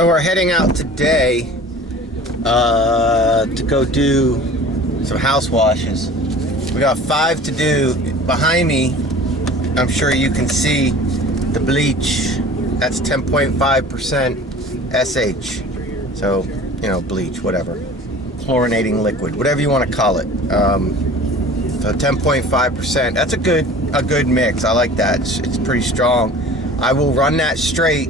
So we're heading out today to go do some house washes. We got 5 to do. Behind me, I'm sure you can see the bleach. That's 10.5% SH. So, you know, bleach, whatever. Chlorinating liquid, whatever you want to call it. So 10.5%. That's a good mix. I like that. It's pretty strong. I will run that straight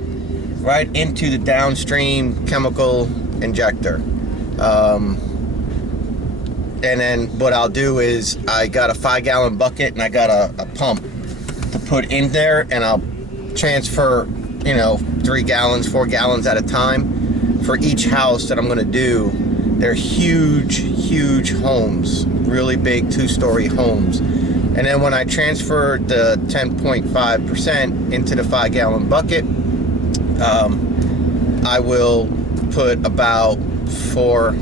right into the Downstream chemical injector. And then what I'll do is I got a 5-gallon bucket and I got a pump to put in there, and I'll transfer, you know, 3 gallons, 4 gallons at a time for each house that I'm going to do. They're huge homes, really big 2-story homes. And then when I transfer the 10.5% into the 5-gallon bucket, I will put about 4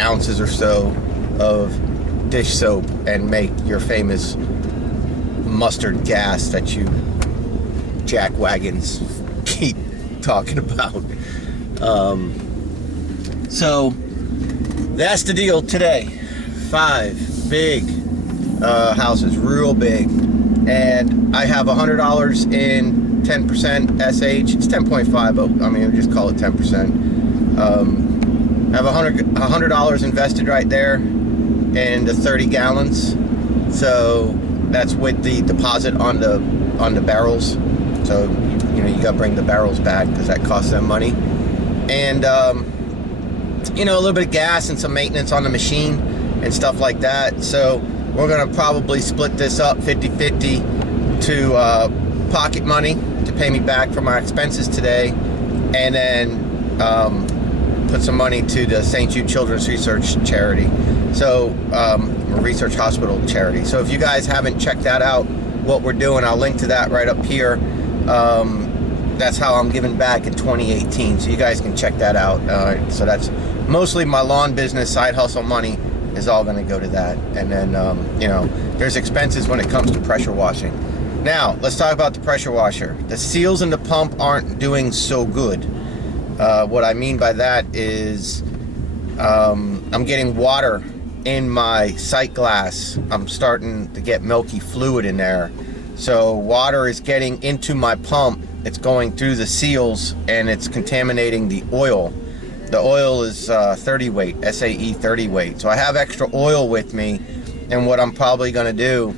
ounces or so of dish soap and make your famous mustard gas that you jack wagons keep talking about. So that's the deal today. 5 big houses, real big, and I have $100 in 10% SH. It's 10.5, but I mean, just call it 10%. I have $100 invested right there in the 30 gallons. So that's with the deposit on the barrels. So you know, you gotta bring the barrels back because that costs them money. And you know, a little bit of gas and some maintenance on the machine and stuff like that. So we're gonna probably split this up 50-50 to pocket money to pay me back for my expenses today, and then put some money to the St. Jude Children's Research Charity. So research hospital charity. So if you guys haven't checked that out, what we're doing, I'll link to that right up here. That's how I'm giving back in 2018, so you guys can check that out. So that's mostly my lawn business, side hustle money is all going to go to that. And then you know, there's expenses when it comes to pressure washing. Now let's talk about the pressure washer. The seals in the pump aren't doing so good. What I mean by that is I'm getting water in my sight glass. I'm starting to get milky fluid in there. So water is getting into my pump. It's going through the seals and it's contaminating the oil. The oil is 30 weight, SAE 30 weight. So I have extra oil with me, and what I'm probably going to do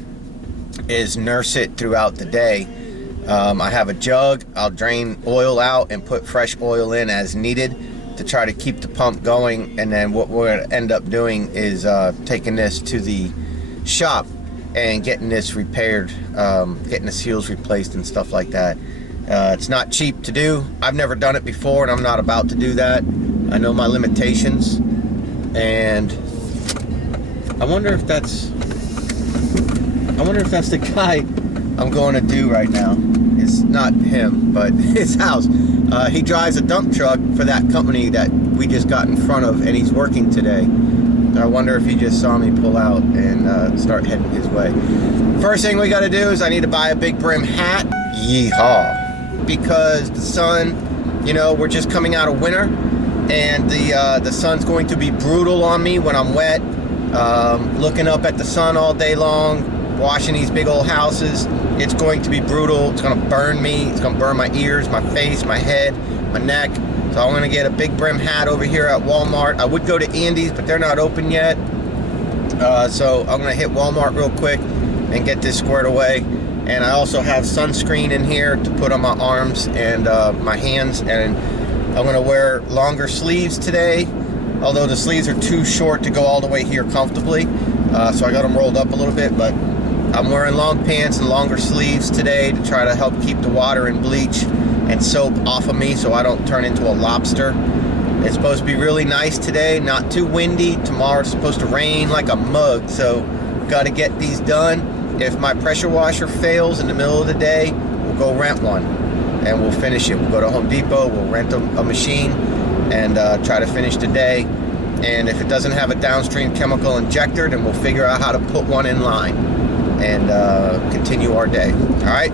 is nurse it throughout the day. I have a jug. I'll drain oil out and put fresh oil in as needed to try to keep the pump going. And then what we're going to end up doing is taking this to the shop and getting this repaired, getting the seals replaced and stuff like that. It's not cheap to do. I've never done it before, and I'm not about to do that. I know my limitations, and I wonder if that's the guy I'm going to do right now. It's not him, but his house. He drives a dump truck for that company that we just got in front of, and he's working today. I wonder if he just saw me pull out and start heading his way. First thing we got to do is I need to buy a big brim hat. Yeehaw. Because the sun, you know, we're just coming out of winter, and the sun's going to be brutal on me when I'm wet. Looking up at the sun all day long, washing these big old houses, it's going to be brutal. It's going to burn me. It's going to burn my ears, my face, my head, my neck. So I'm going to get a big brim hat over here at Walmart. I would go to Andy's, but they're not open yet. So I'm going to hit Walmart real quick and get this squared away. And I also have sunscreen in here to put on my arms and my hands. And I'm going to wear longer sleeves today, although the sleeves are too short to go all the way here comfortably. So I got them rolled up a little bit, but I'm wearing long pants and longer sleeves today to try to help keep the water and bleach and soap off of me so I don't turn into a lobster. It's supposed to be really nice today, not too windy. Tomorrow it's supposed to rain like a mug, so got to get these done. If my pressure washer fails in the middle of the day, we'll go rent one and we'll finish it. We'll go to Home Depot, we'll rent a machine and try to finish the day. And if it doesn't have a Downstream chemical injector, then we'll figure out how to put one in line and continue our day. All right.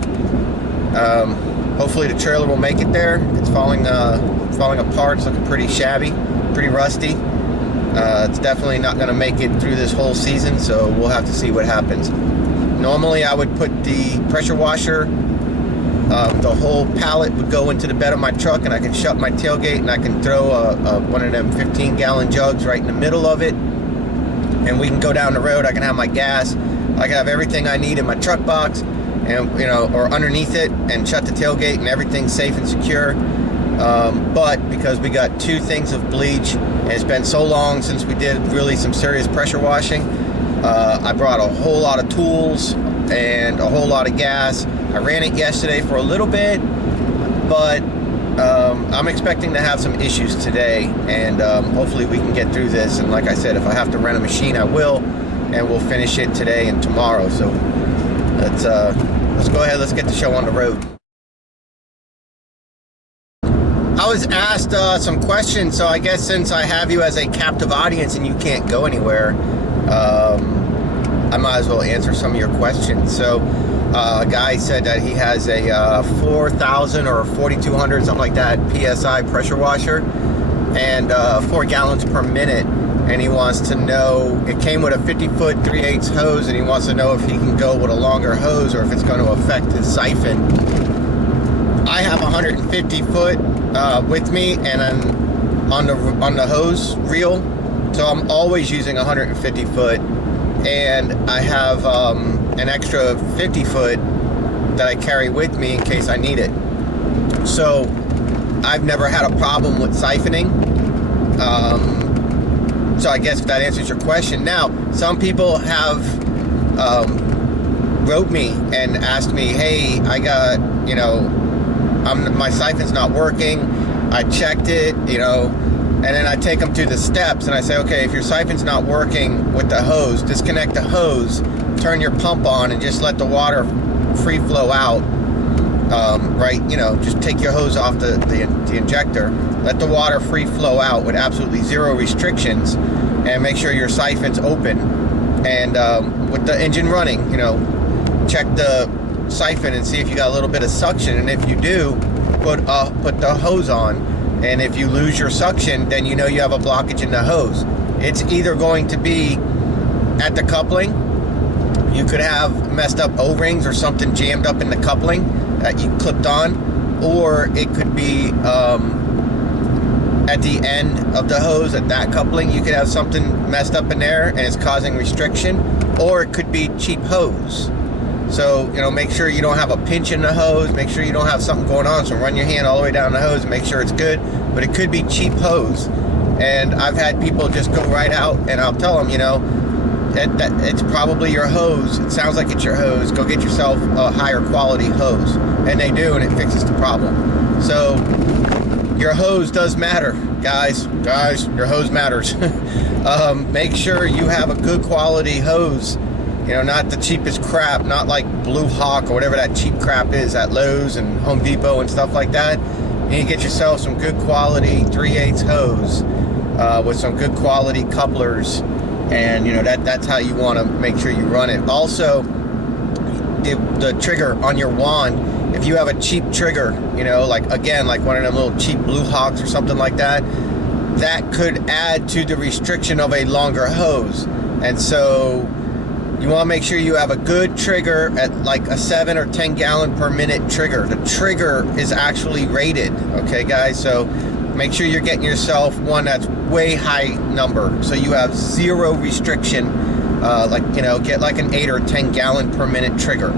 Hopefully the trailer will make it there. It's falling falling apart. It's looking pretty shabby, pretty rusty. It's definitely not going to make it through this whole season, so we'll have to see what happens. Normally I would put the pressure washer, the whole pallet would go into the bed of my truck, and I can shut my tailgate, and I can throw one of them 15-gallon jugs right in the middle of it, and we can go down the road. I can have my gas, I can have everything I need in my truck box, and or underneath it, and shut the tailgate, and everything's safe and secure. But because we got 2 things of bleach, and it's been so long since we did really some serious pressure washing, I brought a whole lot of tools and a whole lot of gas. I ran it yesterday for a little bit, but I'm expecting to have some issues today, and hopefully we can get through this. And like I said, if I have to rent a machine, I will, and we'll finish it today and tomorrow. So let's go ahead, let's get the show on the road. I was asked some questions, so I guess since I have you as a captive audience and you can't go anywhere, I might as well answer some of your questions. So a guy said that he has a 4,000 or 4,200, something like that, PSI pressure washer, and 4 gallons per minute, and he wants to know, it came with a 50-foot 3/8 hose, and he wants to know if he can go with a longer hose or if it's going to affect his siphon. I have 150 foot with me, and I'm on the hose reel, so I'm always using 150 foot, and I have an extra 50 foot that I carry with me in case I need it. So I've never had a problem with siphoning. So I guess if that answers your question. Now, some people have wrote me and asked me, hey, I got, my siphon's not working. I checked it, and then I take them to the steps, and I say, okay, if your siphon's not working with the hose, disconnect the hose, turn your pump on, and just let the water free flow out. Right, just take your hose off the injector, let the water free flow out with absolutely 0 restrictions, and make sure your siphon's open. And with the engine running, check the siphon and see if you got a little bit of suction, and if you do, put the hose on. And if you lose your suction, then you have a blockage in the hose. It's either going to be at the coupling. You could have messed up O-rings or something jammed up in the coupling that you clipped on, or it could be at the end of the hose, at that coupling, you could have something messed up in there and it's causing restriction, or it could be cheap hose. So, make sure you don't have a pinch in the hose, make sure you don't have something going on, so run your hand all the way down the hose and make sure it's good. But it could be cheap hose. And I've had people just go right out, and I'll tell them, it's probably your hose. It sounds like it's your hose. Go get yourself a higher quality hose. And they do, and it fixes the problem. So your hose does matter, guys, your hose matters. Make sure you have a good quality hose. Not the cheapest crap, not like Blue Hawk or whatever that cheap crap is at Lowe's and Home Depot and stuff like that. You need to get yourself some good quality 3/8 hose with some good quality couplers, and that's how you want to make sure you run it. Also, the trigger on your wand, if you have a cheap trigger, like one of them little cheap Blue Hawks or something like that, that could add to the restriction of a longer hose. And so you want to make sure you have a good trigger at like a 7 or 10 gallon per minute trigger. The trigger is actually rated, okay, guys? So make sure you're getting yourself one that's way high number, so you have 0 restriction. Get like an 8 or 10 gallon per minute trigger.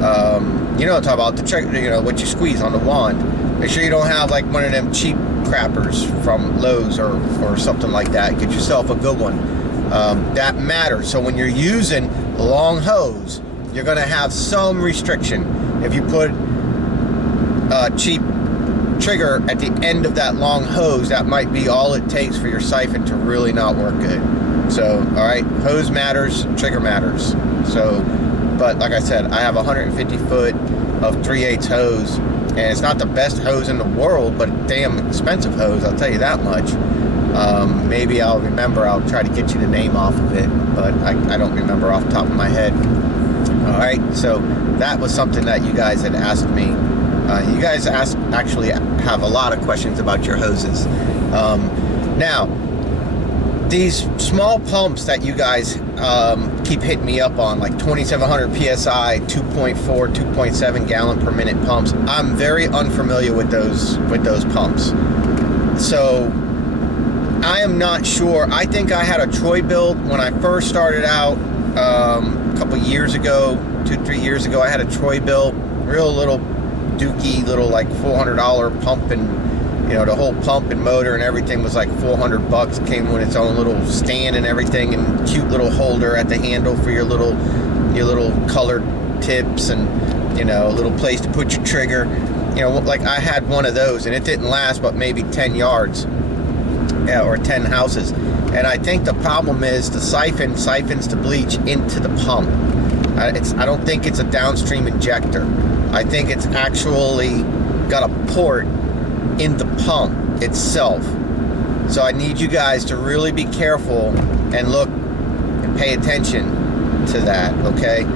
Talk about the trigger, what you squeeze on the wand. Make sure you don't have like one of them cheap crappers from Lowe's or something like that. Get yourself a good one. That matters. So when you're using a long hose, you're going to have some restriction. If you put a cheap trigger at the end of that long hose, that might be all it takes for your siphon to really not work good. So, all right, hose matters, trigger matters. So, but like I said, I have 150 foot of 3/8 hose, and it's not the best hose in the world, but a damn expensive hose, I'll tell you that much. Maybe I'll remember, I'll try to get you the name off of it, but I don't remember off the top of my head. All right, so that was something that you guys had asked me You guys actually have a lot of questions about your hoses. Now, these small pumps that you guys keep hitting me up on, like 2,700 PSI, 2.4, 2.7 gallon per minute pumps, I'm very unfamiliar with those pumps. So I am not sure. I think I had a Troy BILT when I first started out a couple years ago, 2-3 years ago. I had a Troy BILT, real little dookie, little like $400 pump, and you know, the whole pump and motor and everything was like $400. It came with its own little stand and everything, and cute little holder at the handle for your little colored tips, and you know, a little place to put your trigger. You know, like I had one of those, and it didn't last but maybe 10 yards, or 10 houses. And I think the problem is the siphon siphons the bleach into the pump. I don't think it's a downstream injector. I think it's actually got a port in the pump itself. So I need you guys to really be careful and look and pay attention to that, okay?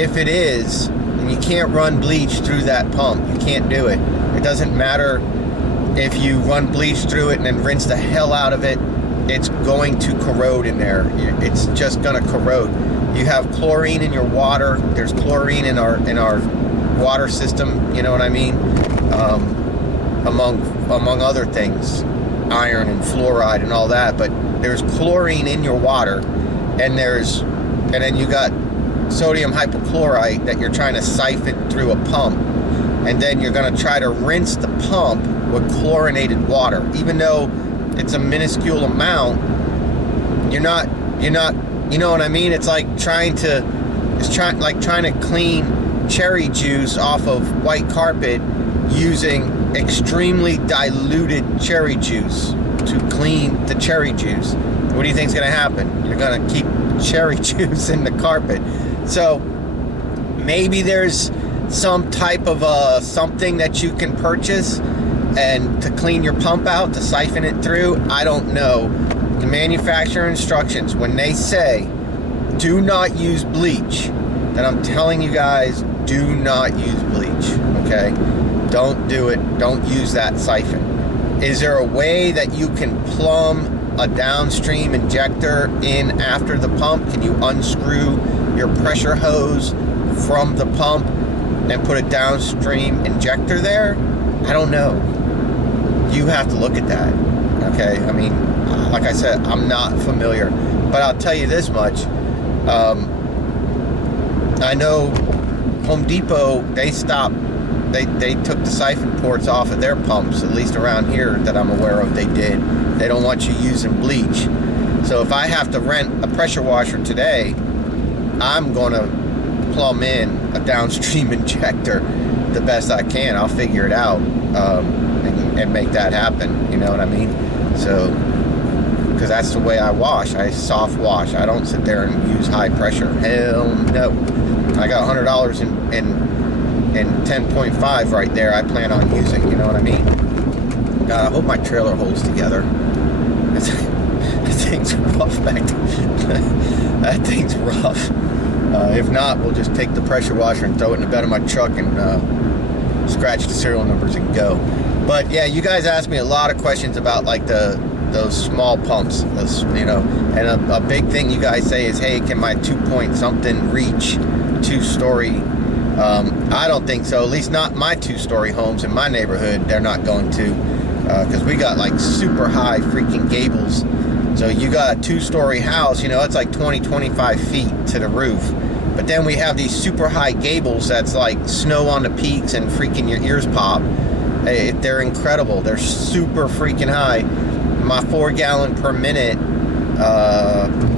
If it is, then you can't run bleach through that pump. You can't do it. It doesn't matter if you run bleach through it and then rinse the hell out of it. It's going to corrode in there. It's just gonna corrode. You have chlorine in your water. There's chlorine in our water system, you know what I mean? Among other things, iron and fluoride and all that, but there's chlorine in your water, and then you got sodium hypochlorite that you're trying to siphon through a pump, and then you're going to try to rinse the pump with chlorinated water. Even though it's a minuscule amount, you're not, you know what I mean? It's like trying to clean cherry juice off of white carpet using extremely diluted cherry juice to clean the cherry juice. What do you think is going to happen? You're going to keep cherry juice in the carpet. So maybe there's some type of something that you can purchase and to clean your pump out, to siphon it through. I don't know. The manufacturer instructions, when they say do not use bleach, then I'm telling you guys, do not use bleach, okay? Don't do it. Don't use that siphon. Is there a way that you can plumb a downstream injector in after the pump? Can you unscrew your pressure hose from the pump and put a downstream injector there? I don't know. You have to look at that, okay? I mean, like I said, I'm not familiar, but I'll tell you this much. I know Home Depot, they took the siphon ports off of their pumps, at least around here that I'm aware of. They did. They don't want you using bleach. So if I have to rent a pressure washer today, I'm going to plumb in a downstream injector the best I can. I'll figure it out and make that happen. You know what I mean? So, because that's the way I wash. I soft wash. I don't sit there and use high pressure. Hell no. I got $100 in 10.5 right there I plan on using, you know what I mean? God, I hope my trailer holds together. That thing's rough back there. That thing's rough. If not, we'll just take the pressure washer and throw it in the bed of my truck and scratch the serial numbers and go. But yeah, you guys asked me a lot of questions about like those small pumps, you know, and a big thing you guys say is, hey, can my 2-point-something reach 2-story? I don't think so. At least not my 2-story homes in my neighborhood. They're not going to, because we got like super high freaking gables. So you got a 2-story house, you know, it's like 20-25 feet to the roof. But then we have these super high gables that's like snow on the peaks and freaking your ears pop. They're incredible. They're super freaking high. My 4 gallon per minute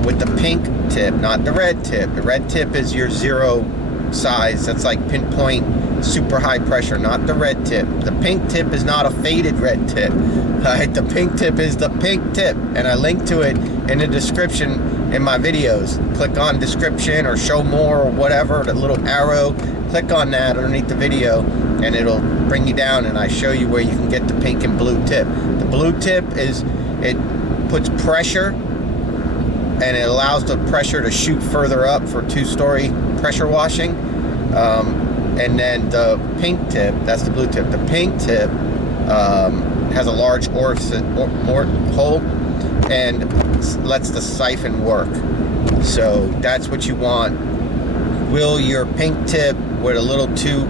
with the pink tip, not the red tip. The red tip is your 0 size. That's like pinpoint super high pressure, not the red tip. The pink tip is not a faded red tip. Alright, the pink tip is the pink tip, and I link to it in the description in my videos. Click on description or show more or whatever, the little arrow, click on that underneath the video and it'll bring you down, and I show you where you can get the pink and blue tip. The blue tip is, it puts pressure and it allows the pressure to shoot further up for 2-story pressure washing. and then the pink tip, that's the blue tip. The pink tip has a large hole and lets the siphon work. So that's what you want. Will your pink tip with a little 2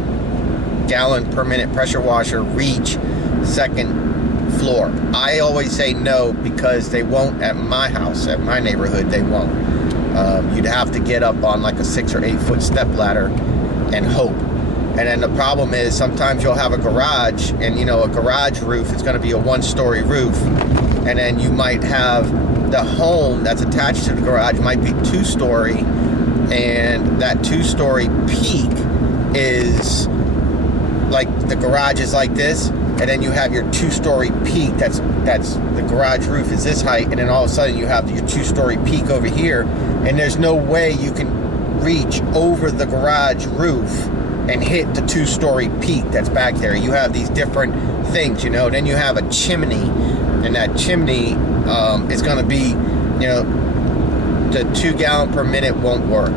gallon per minute pressure washer reach second floor? I always say no, because they won't at my house, at my neighborhood, they won't. You'd have to get up on like a 6 or 8 foot step ladder and hope. And then the problem is sometimes you'll have a garage, and you know, a garage roof is going to be a 1-story roof, and then you might have the home that's attached to the garage might be 2-story, and that 2-story peak is like, the garage is like this, and then you have your 2-story peak, that's the garage roof is this height, and then all of a sudden you have your 2-story peak over here, and there's no way you can reach over the garage roof and hit the 2-story peak that's back there. You have these different things, you know. Then you have a chimney, and that chimney is going to be, you know, the 2 gallon per minute won't work.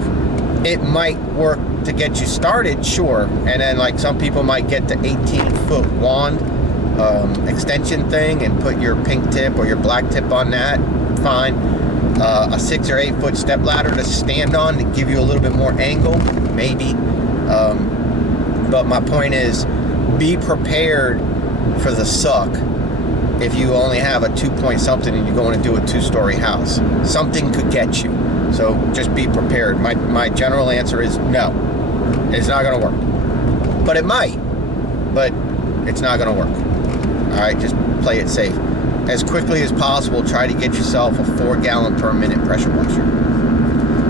It might work to get you started, sure, and then like some people might get the 18-foot wand extension thing and put your pink tip or your black tip on that, fine. A 6 or 8 foot step ladder to stand on to give you a little bit more angle, maybe. But my point is, be prepared for the suck if you only have a 2 point something and you're going to do a 2-story house. Something could get you. So just be prepared. My general answer is no. It's not going to work. But it might. But it's not going to work. All right, just play it safe. As quickly as possible, try to get yourself a 4 gallon per minute pressure washer.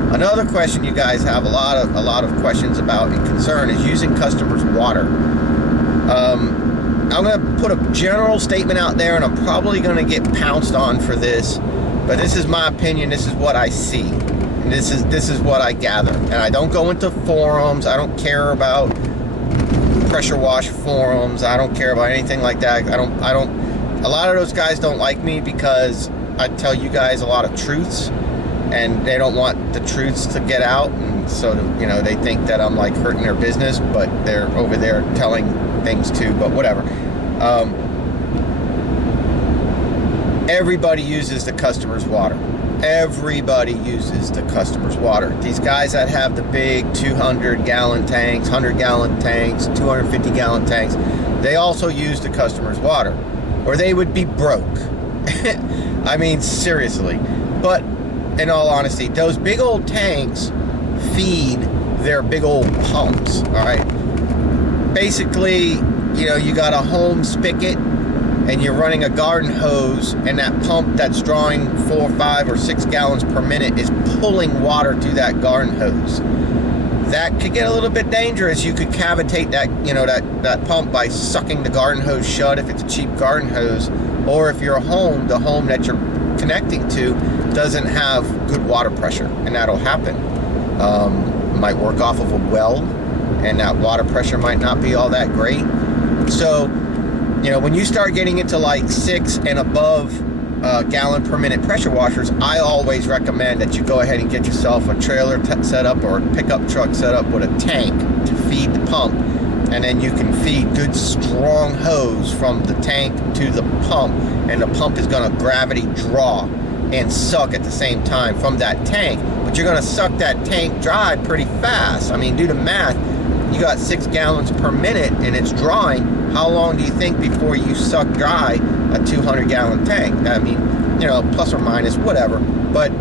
Another question you guys have a lot of questions about and concern is using customers' water. I'm going to put a general statement out there, and I'm probably going to get pounced on for this, but this is my opinion. This is what I see, and this is what I gather. And I don't go into forums. I don't care about pressure wash forums. I don't care about anything like that. I don't. A lot of those guys don't like me because I tell you guys a lot of truths, and they don't want the truths to get out, and so, you know, they think that I'm like hurting their business, but they're over there telling things too, but whatever. Everybody uses the customer's water. Everybody uses the customer's water. These guys that have the big 200 gallon tanks, 100 gallon tanks, 250 gallon tanks, they also use the customer's water, or they would be broke. I mean, seriously. But in all honesty, those big old tanks feed their big old pumps, all right? Basically, you know, you got a home spigot and you're running a garden hose, and that pump that's drawing 4, 5, or 6 gallons per minute is pulling water through that garden hose. That could get a little bit dangerous. You could cavitate that, you know, that pump by sucking the garden hose shut if it's a cheap garden hose, or if you're home, the home that you're connecting to doesn't have good water pressure, and that'll happen. Might work off of a well, and that water pressure might not be all that great. So, you know, when you start getting into like 6 and above gallon per minute pressure washers, I always recommend that you go ahead and get yourself a trailer set up or a pickup truck set up with a tank to feed the pump, and then you can feed good strong hose from the tank to the pump, and the pump is going to gravity draw and suck at the same time from that tank. But you're going to suck that tank dry pretty fast. I mean, do the math. You got 6 gallons per minute and it's drawing. How long do you think before you suck dry a 200 gallon tank? I mean, you know, plus or minus, whatever. But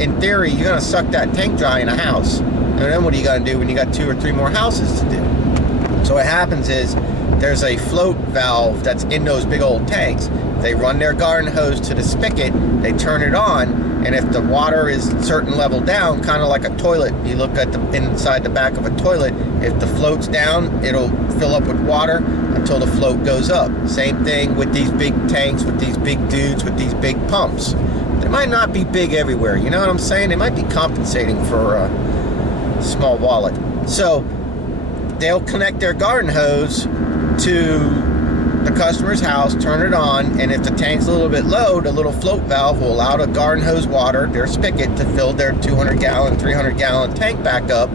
in theory, you're going to suck that tank dry in a house. And then what are you going to do when you got 2 or 3 more houses to do? So what happens is there's a float valve that's in those big old tanks. They run their garden hose to the spigot, they turn it on, and if the water is a certain level down, kind of like a toilet, you look at the inside the back of a toilet, if the float's down, it'll fill up with water until the float goes up. Same thing with these big tanks, with these big dudes, with these big pumps. They might not be big everywhere, you know what I'm saying? They might be compensating for a small wallet. So they'll connect their garden hose to the customer's house, turn it on, and if the tank's a little bit low, the little float valve will allow the garden hose water, their spigot, to fill their 200 gallon, 300 gallon tank back up.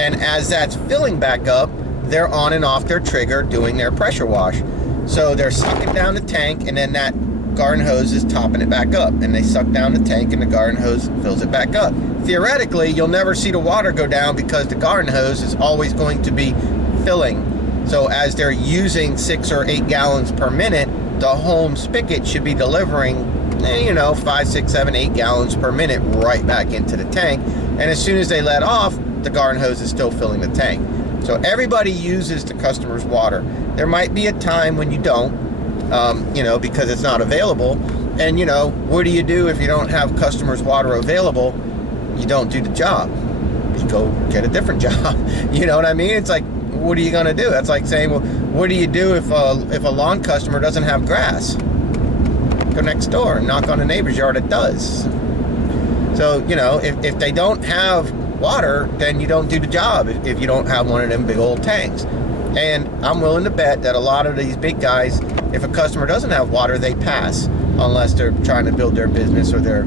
And as that's filling back up, they're on and off their trigger doing their pressure wash. So they're sucking down the tank, and then that garden hose is topping it back up, and they suck down the tank and the garden hose fills it back up. Theoretically, you'll never see the water go down because the garden hose is always going to be filling. So as they're using 6 or 8 gallons per minute, the home spigot should be delivering, you know, 5, 6, 7, 8 gallons per minute right back into the tank. And as soon as they let off, the garden hose is still filling the tank. So everybody uses the customer's water. There might be a time when you don't, you know, because it's not available. And, you know, what do you do if you don't have customers' water available? You don't do the job. You go get a different job. You know what I mean? It's like, what are you going to do? That's like saying, well, what do you do if a lawn customer doesn't have grass? Go next door and knock on a neighbor's yard that does. So, you know, if they don't have water, then you don't do the job if you don't have one of them big old tanks. And I'm willing to bet that a lot of these big guys, if a customer doesn't have water, they pass, unless they're trying to build their business, or they're,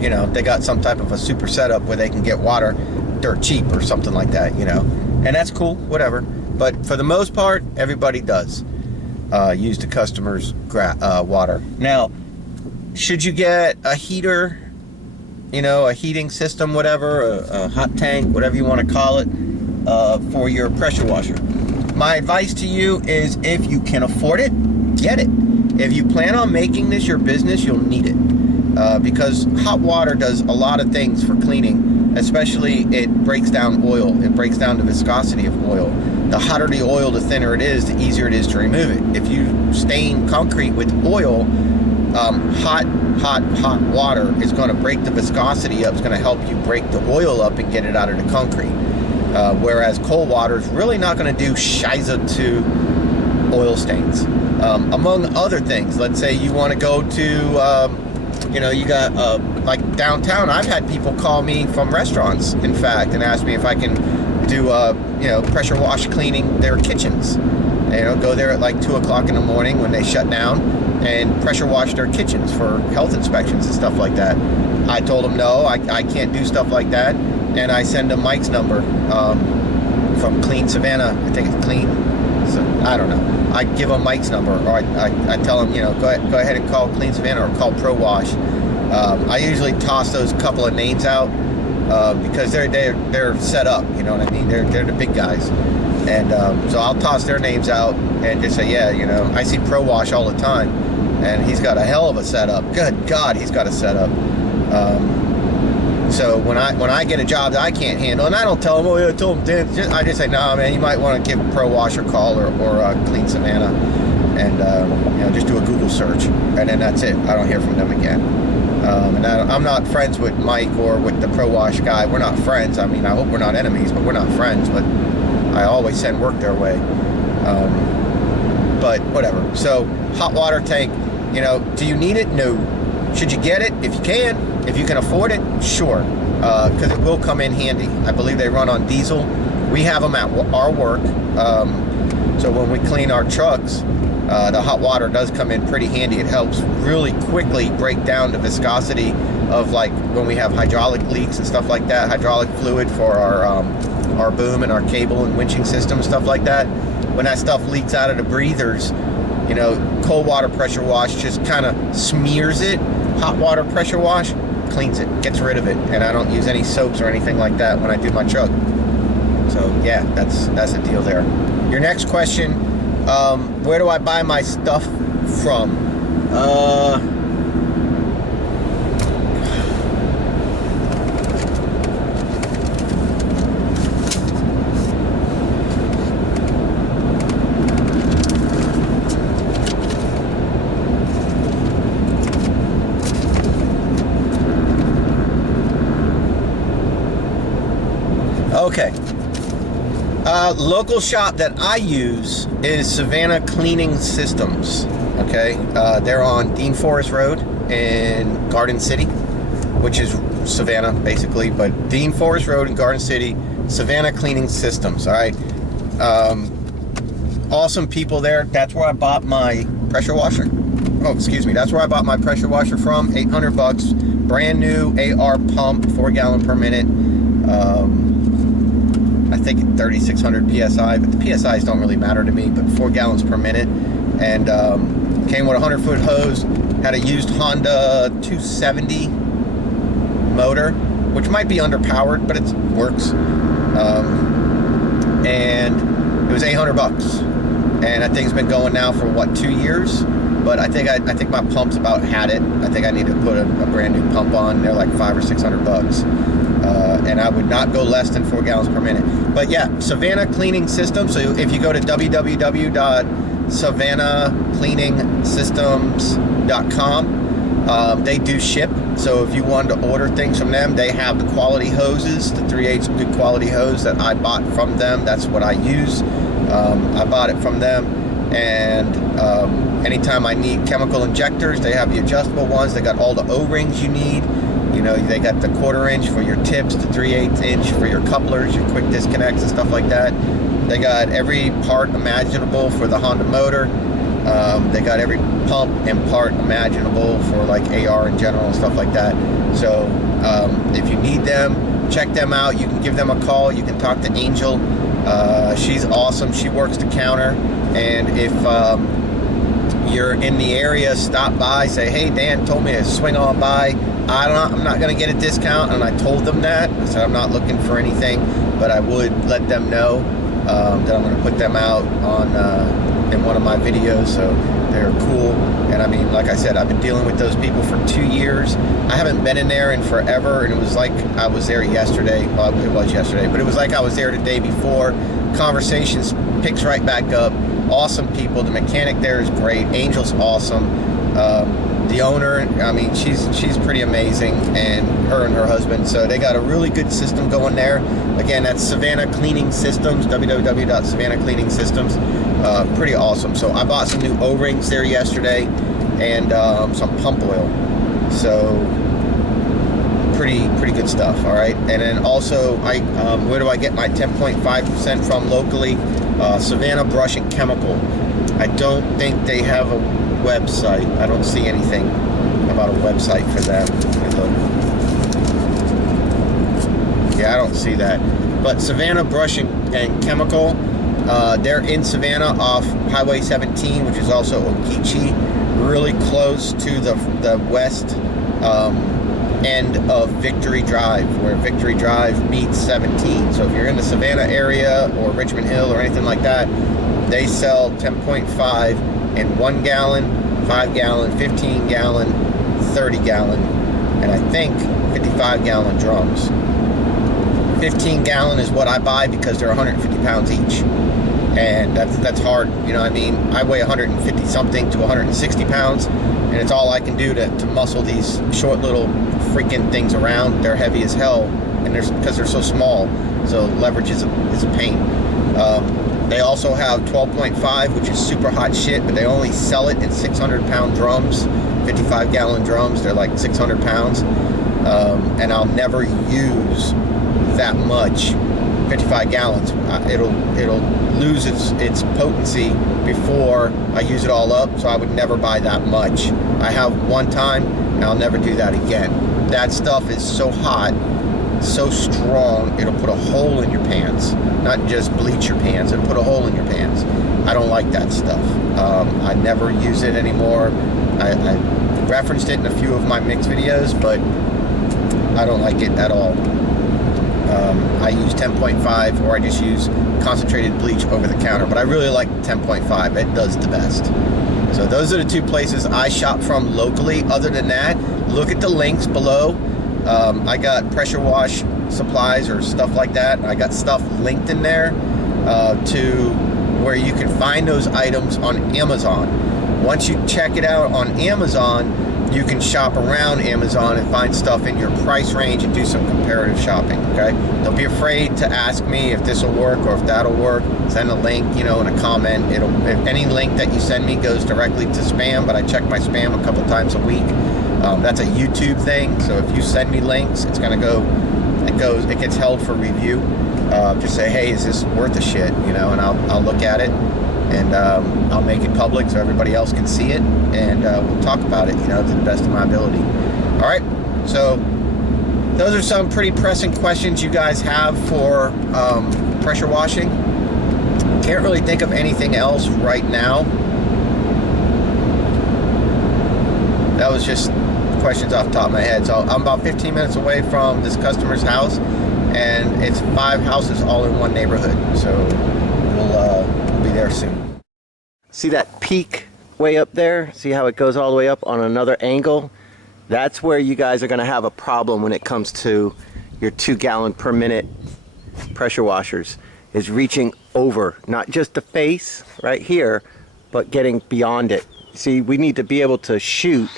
you know, they got some type of a super setup where they can get water dirt cheap or something like that, you know. And that's cool, whatever. But for the most part, everybody does use the customer's water. Now, should you get a heater, you know, a heating system, whatever, a hot tank, whatever you want to call it, for your pressure washer? My advice to you is, if you can afford it, get it. If you plan on making this your business, you'll need it. Because hot water does a lot of things for cleaning, especially it breaks down oil. It breaks down the viscosity of oil. The hotter the oil, the thinner it is, the easier it is to remove it. If you stain concrete with oil, hot water is going to break the viscosity up. It's going to help you break the oil up and get it out of the concrete. Whereas cold water is really not going to do shiza to oil stains. Among other things, let's say you want to go to, you know, you got like downtown. I've had people call me from restaurants, in fact, and ask me if I can do, you know, pressure wash cleaning their kitchens. You know, go there at like 2 o'clock in the morning when they shut down and pressure wash their kitchens for health inspections and stuff like that. I told them no, I can't do stuff like that, and I send them Mike's number from Clean Savannah. I think it's Clean, so I don't know. I give them Mike's number, or I tell them, you know, go ahead and call Clean Savannah or call Pro Wash. I usually toss those couple of names out because they're set up. You know what I mean? They're the big guys. And so I'll toss their names out and just say, yeah, you know, I see Pro Wash all the time, and he's got a hell of a setup. Good God, he's got a setup. So when I get a job that I can't handle, and I don't tell them, oh yeah, I told them, I just say, nah, man, you might want to give Pro Wash a call or Clean Savannah, and you know, just do a Google search, and then that's it. I don't hear from them again. And I'm not friends with Mike or with the Pro Wash guy. We're not friends. I mean, I hope we're not enemies, but we're not friends. But I always send work their way. But whatever. So hot water tank, you know, do you need it? No. Should you get it? If you can. If you can afford it, sure. Because it will come in handy. I believe they run on diesel. We have them at our work. So when we clean our trucks, the hot water does come in pretty handy. It helps really quickly break down the viscosity of, like, when we have hydraulic leaks and stuff like that, hydraulic fluid for our boom and our cable and winching system, stuff like that. When that stuff leaks out of the breathers, you know, cold water pressure wash just kind of smears it. Hot water pressure wash cleans it, gets rid of it, and I don't use any soaps or anything like that when I do my truck. So yeah, that's the deal there. Your next question, where do I buy my stuff from? Okay. Local shop that I use is Savannah Cleaning Systems. Okay, they're on Dean Forest Road in Garden City, which is Savannah basically, but Dean Forest Road in Garden City, Savannah Cleaning Systems. All right, awesome people there. That's where I bought my pressure washer. Oh, excuse me. That's where I bought my pressure washer from. $800, brand new AR pump, 4 gallon per minute. I think 3,600 PSI, but the PSIs don't really matter to me, but 4 gallons per minute. And came with a 100-foot hose, had a used Honda 270 motor, which might be underpowered, but it works. And it was 800 bucks. And that thing's been going now for what, 2 years? But I think my pump's about had it. I think I need to put a brand new pump on. They're like 500 or 600 bucks. And I would not go less than 4 gallons per minute. But yeah, Savannah Cleaning System. So if you go to www.savannahcleaningsystems.com, they do ship. So if you wanted to order things from them, they have the quality hoses, the 3/8 good quality hose that I bought from them. That's what I use. I bought it from them. And anytime I need chemical injectors, they have the adjustable ones. They got all the O-rings you need. You know, they got the 1/4 inch for your tips, the 3/8 inch for your couplers, your quick disconnects and stuff like that. They got every part imaginable for the Honda motor. They got every pump and part imaginable for like AR in general and stuff like that. So if you need them, check them out. You can give them a call. You can talk to Angel. She's awesome. She works the counter. And if you're in the area, stop by, say, hey, Dan told me to swing on by. I'm not going to get a discount, and I told them that. I said I'm not looking for anything, but I would let them know that I'm going to put them out on in one of my videos, so they're cool. And I mean, like I said, I've been dealing with those people for 2 years. I haven't been in there in forever, and it was like I was there yesterday. Well, it was yesterday, but it was like I was there the day before. Conversations picks right back up. Awesome people. The mechanic there is great. Angel's awesome. The owner, I mean, she's pretty amazing, and her husband. So they got a really good system going there. Again, that's Savannah Cleaning Systems, www.savannahcleaningsystems. Pretty awesome. So I bought some new O-rings there yesterday, and some pump oil. So pretty good stuff. All right. And then also, where do I get my 10.5% from locally? Savannah Brush and Chemical. I don't think they have a website. I don't see anything about a website for that. Yeah, I don't see that. But Savannah Brush and Chemical, they're in Savannah off Highway 17, which is also Okeechee, really close to the west end of Victory Drive, where Victory Drive meets 17. So if you're in the Savannah area or Richmond Hill or anything like that, they sell 10.5 in 1 gallon, 5 gallon, 15 gallon, 30 gallon, and I think 55 gallon drums. 15 gallon is what I buy because they're 150 pounds each, and that's hard. You know what I mean? I weigh 150 something to 160 pounds, and it's all I can do to muscle these short little freaking things around. They're heavy as hell, and because they're so small, so leverage is a pain. They also have 12.5, which is super hot shit, but they only sell it in 600-pound drums, 55-gallon drums. They're like 600 pounds, and I'll never use that much. 55 gallons. It'll lose its potency before I use it all up, so I would never buy that much. I have one time, and I'll never do that again. That stuff is so hot, so strong, it'll put a hole in your pants. Not just bleach your pants, it'll put a hole in your pants. I don't like that stuff. I never use it anymore. I referenced it in a few of my mix videos, but I don't like it at all. I use 10.5, or I just use concentrated bleach over the counter, but I really like 10.5. It does the best. So those are the two places I shop from locally. Other than that, look at the links below. I got pressure wash supplies or stuff like that. I got stuff linked in there to where you can find those items on Amazon. Once you check it out on Amazon, you can shop around Amazon and find stuff in your price range and do some comparative shopping, okay? Don't be afraid to ask me if this will work or if that'll work. Send a link, you know, in a comment. If any link that you send me goes directly to spam, but I check my spam a couple times a week. That's a YouTube thing, so if you send me links, it's gonna go, it gets held for review. Just say, hey, is this worth a shit, you know, and I'll look at it, and I'll make it public so everybody else can see it, and we'll talk about it, you know, to the best of my ability. All right, so those are some pretty pressing questions you guys have for pressure washing. Can't really think of anything else right now. That was just questions off the top of my head. So I'm about 15 minutes away from this customer's house, and it's 5 houses all in one neighborhood. So we'll be there soon. See that peak way up there? See how it goes all the way up on another angle? That's where you guys are going to have a problem when it comes to your 2 gallon per minute pressure washers, is reaching over, not just the face right here, but getting beyond it. See, we need to be able to shoot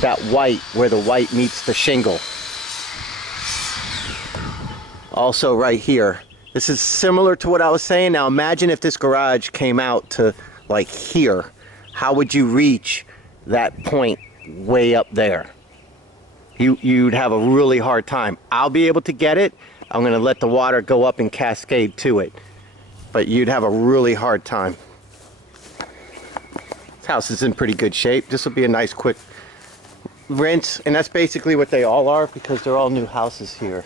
that white where the white meets the shingle. Also right here. This is similar to what I was saying. Now imagine if this garage came out to like here. How would you reach that point way up there? You'd have a really hard time. I'll be able to get it. I'm going to let the water go up and cascade to it. But you'd have a really hard time. This house is in pretty good shape. This will be a nice quick rinse, and that's basically what they all are because they're all new houses here.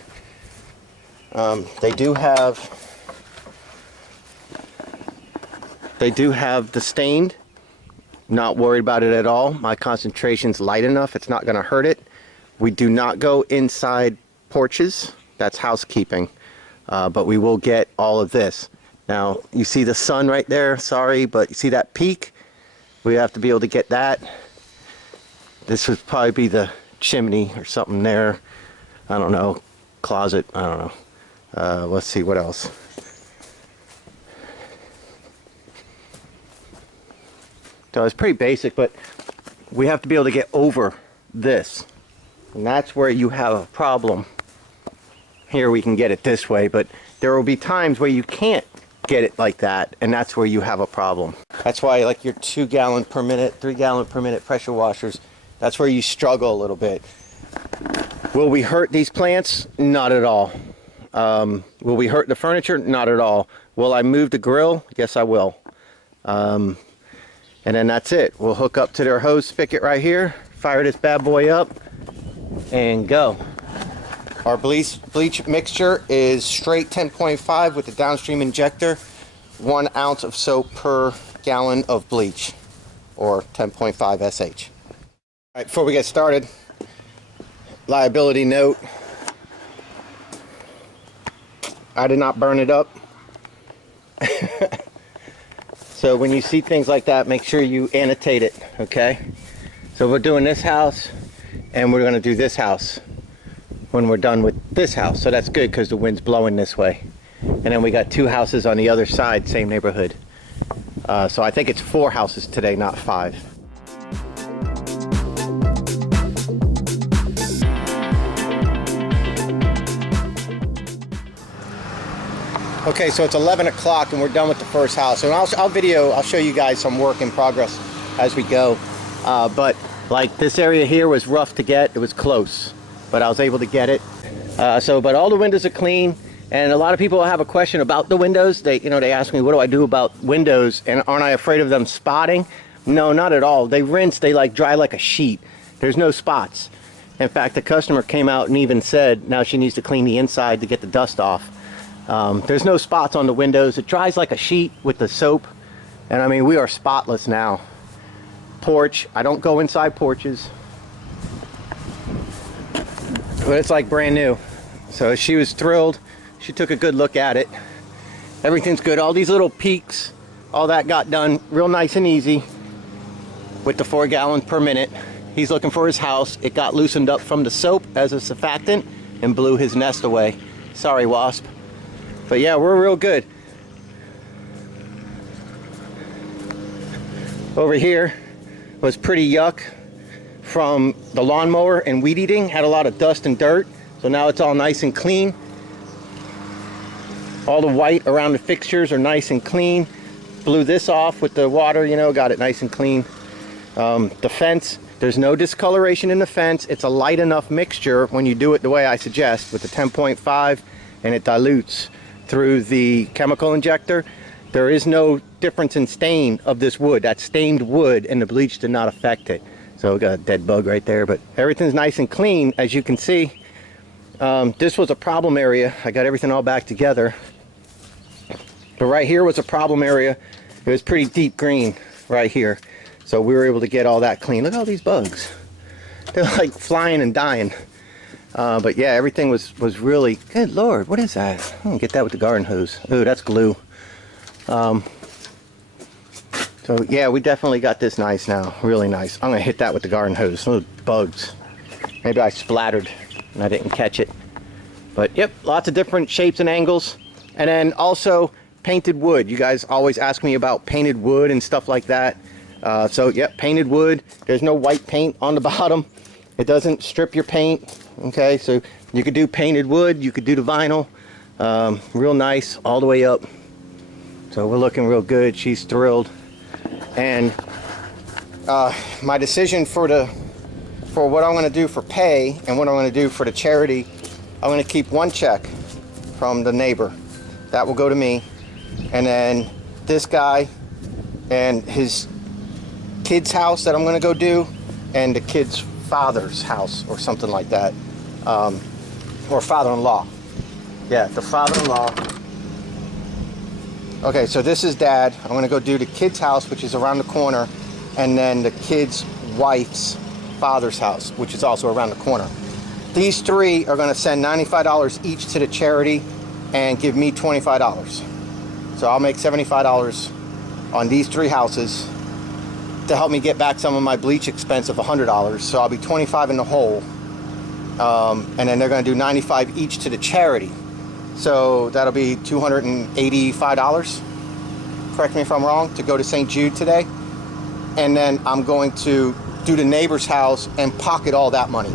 They do have the stained. Not worried about it at all. My concentration's light enough, it's not going to hurt it. We do not go inside porches. That's housekeeping. But we will get all of this. Now, you see the sun right there? Sorry, but you see that peak? We have to be able to get that. This would probably be the chimney or something there. I don't know. Closet. I don't know. Let's see what else. So it's pretty basic, but we have to be able to get over this. And that's where you have a problem. Here we can get it this way, but there will be times where you can't get it like that, and that's where you have a problem. That's why like your 2 gallon per minute, 3 gallon per minute pressure washers, that's where you struggle a little bit. Will we hurt these plants? Not at all. Will we hurt the furniture? Not at all. Will I move the grill? Yes, I will. And then that's it. We'll hook up to their hose spigot right here, fire this bad boy up, and go. Our bleach mixture is straight 10.5 with the Downstream Injector. 1 ounce of soap per gallon of bleach, or 10.5 SH. All right, before we get started, liability note. I did not burn it up. So when you see things like that, make sure you annotate it, okay? So we're doing this house, and we're gonna do this house when we're done with this house. So that's good because the wind's blowing this way. And then we got 2 houses on the other side, same neighborhood. So I think it's 4 houses today, not 5. Okay, so it's 11 o'clock and we're done with the first house. And I'll show you guys some work in progress as we go. But like this area here was rough to get. It was close, but I was able to get it. But all the windows are clean. And a lot of people have a question about the windows. They ask me, what do I do about windows? And aren't I afraid of them spotting? No, not at all. They rinse, they like dry like a sheet. There's no spots. In fact, the customer came out and even said now she needs to clean the inside to get the dust off. There's no spots on the windows. It dries like a sheet with the soap. And I mean, we are spotless now. Porch, I don't go inside porches. But it's like brand new. So she was thrilled. She took a good look at it. Everything's good. All these little peaks, all that got done real nice and easy with the 4 gallons per minute. He's looking for his house. It got loosened up from the soap as a surfactant and blew his nest away. Sorry, wasp. But yeah, we're real good. Over here was pretty yuck from the lawnmower and weed eating. Had a lot of dust and dirt. So now it's all nice and clean. All the white around the fixtures are nice and clean. Blew this off with the water, got it nice and clean. The fence, there's no discoloration in the fence. It's a light enough mixture when you do it the way I suggest with the 10.5, and it dilutes through the chemical injector. There is no difference in stain of this wood. That's stained wood, and the bleach did not affect it. So we got a dead bug right there, but everything's nice and clean, as you can see. This was a problem area. I got everything all back together. But right here was a problem area. It was pretty deep green right here. So we were able to get all that clean. Look at all these bugs. They're like flying and dying. But yeah, everything was really, good Lord, what is that? I'm gonna get that with the garden hose. Ooh, that's glue. So yeah, we definitely got this nice now, really nice. I'm gonna hit that with the garden hose. Those bugs. Maybe I splattered and I didn't catch it. But yep, lots of different shapes and angles. And then also painted wood. You guys always ask me about painted wood and stuff like that. So yep, painted wood. There's no white paint on the bottom. It doesn't strip your paint. Okay, so you could do painted wood, you could do the vinyl. Real nice all the way up. So we're looking real good. She's thrilled. And my decision for what I'm going to do for pay and what I'm going to do for the charity, I'm going to keep one check from the neighbor. That will go to me. And then this guy and his kid's house that I'm going to go do, and the kid's father's house or something like that. Or father-in-law. Yeah, the father-in-law. Okay, so this is Dad. I'm going to go do the kid's house, which is around the corner, and then the kid's wife's father's house, which is also around the corner. These three are going to send $95 each to the charity and give me $25. So I'll make $75 on these three houses to help me get back some of my bleach expense of $100. So I'll be $25 in the hole. And then they're going to do $95 each to the charity. So that'll be $285, correct me if I'm wrong, to go to St. Jude today. And then I'm going to do the neighbor's house and pocket all that money,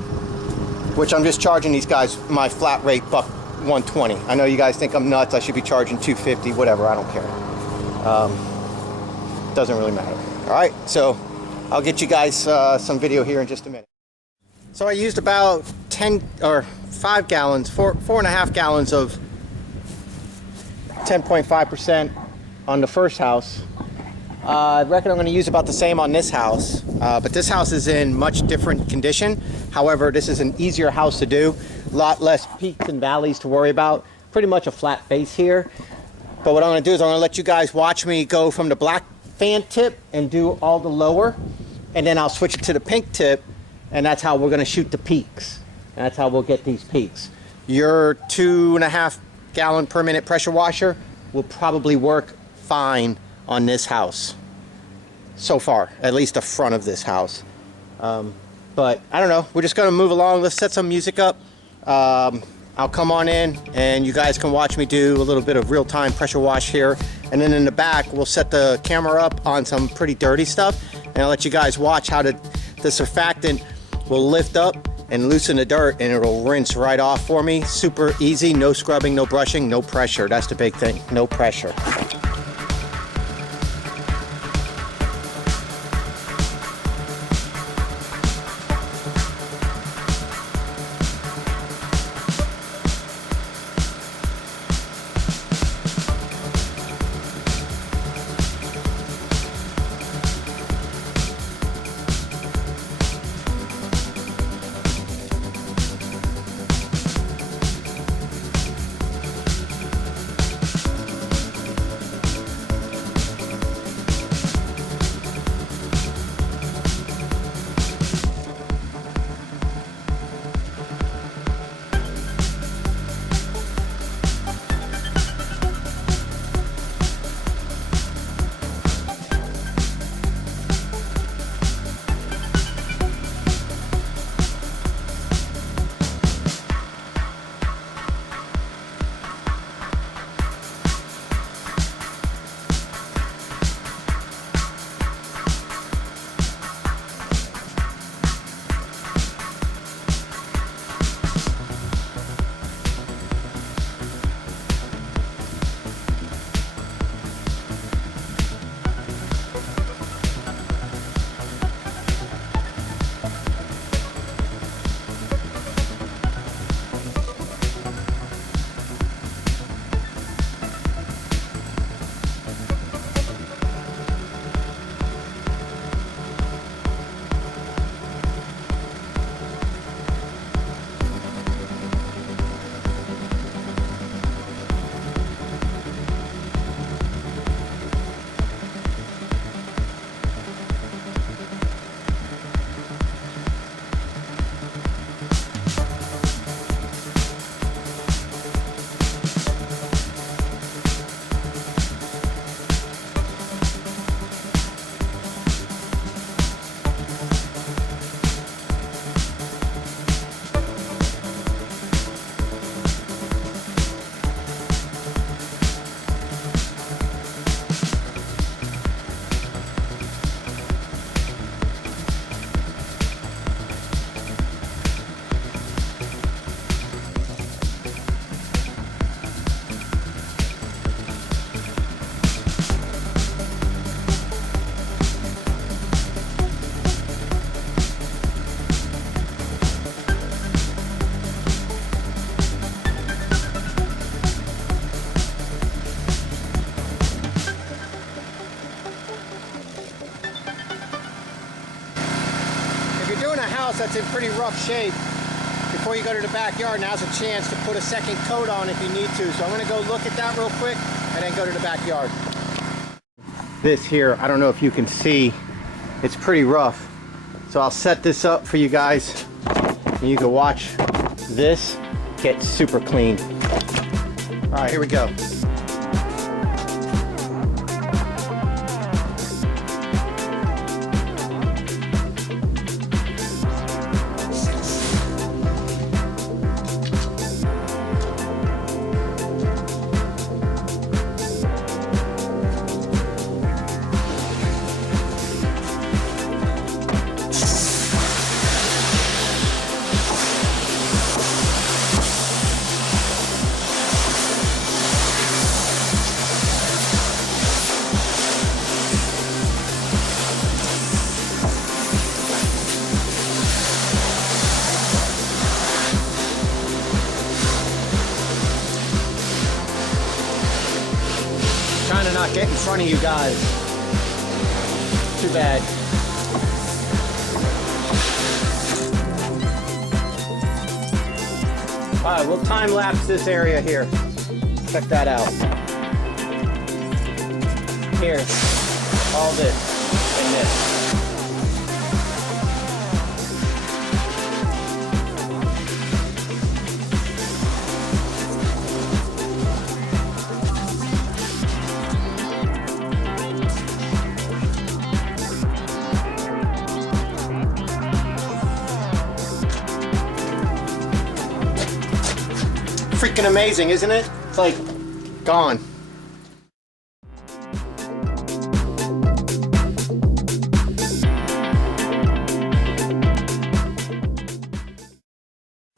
which I'm just charging these guys my flat rate $120. I know you guys think I'm nuts. I should be charging $250, whatever. I don't care. Doesn't really matter. All right, so I'll get you guys some video here in just a minute. So I used about 10 or 5 gallons, 4.5 gallons of 10.5% on the first house. I reckon I'm going to use about the same on this house, but this house is in much different condition. However, this is an easier house to do, a lot less peaks and valleys to worry about. Pretty much a flat face here. But what I'm going to do is I'm going to let you guys watch me go from the black fan tip and do all the lower, and then I'll switch to the pink tip, and that's how we're going to shoot the peaks. And that's how we'll get these peaks. Your 2.5 gallon per minute pressure washer will probably work fine on this house so far, at least the front of this house. But I don't know, we're just gonna move along. Let's set some music up. I'll come on in and you guys can watch me do a little bit of real-time pressure wash here, and then in the back we'll set the camera up on some pretty dirty stuff, and I'll let you guys watch how the surfactant will lift up and loosen the dirt, and it'll rinse right off for me. Super easy, no scrubbing, no brushing, no pressure. That's the big thing, no pressure. house that's in pretty rough shape, before you go to the backyard, now's a chance to put a second coat on if you need to. So I'm going to go look at that real quick and then go to the backyard. This here, I don't know if you can see, it's pretty rough. So I'll set this up for you guys and you can watch this get super clean. All right, here we go. Trying to not get in front of you guys. Too bad. Alright, we'll time lapse this area here. Check that out. Here, all this and this. Freaking amazing, isn't it? It's like gone.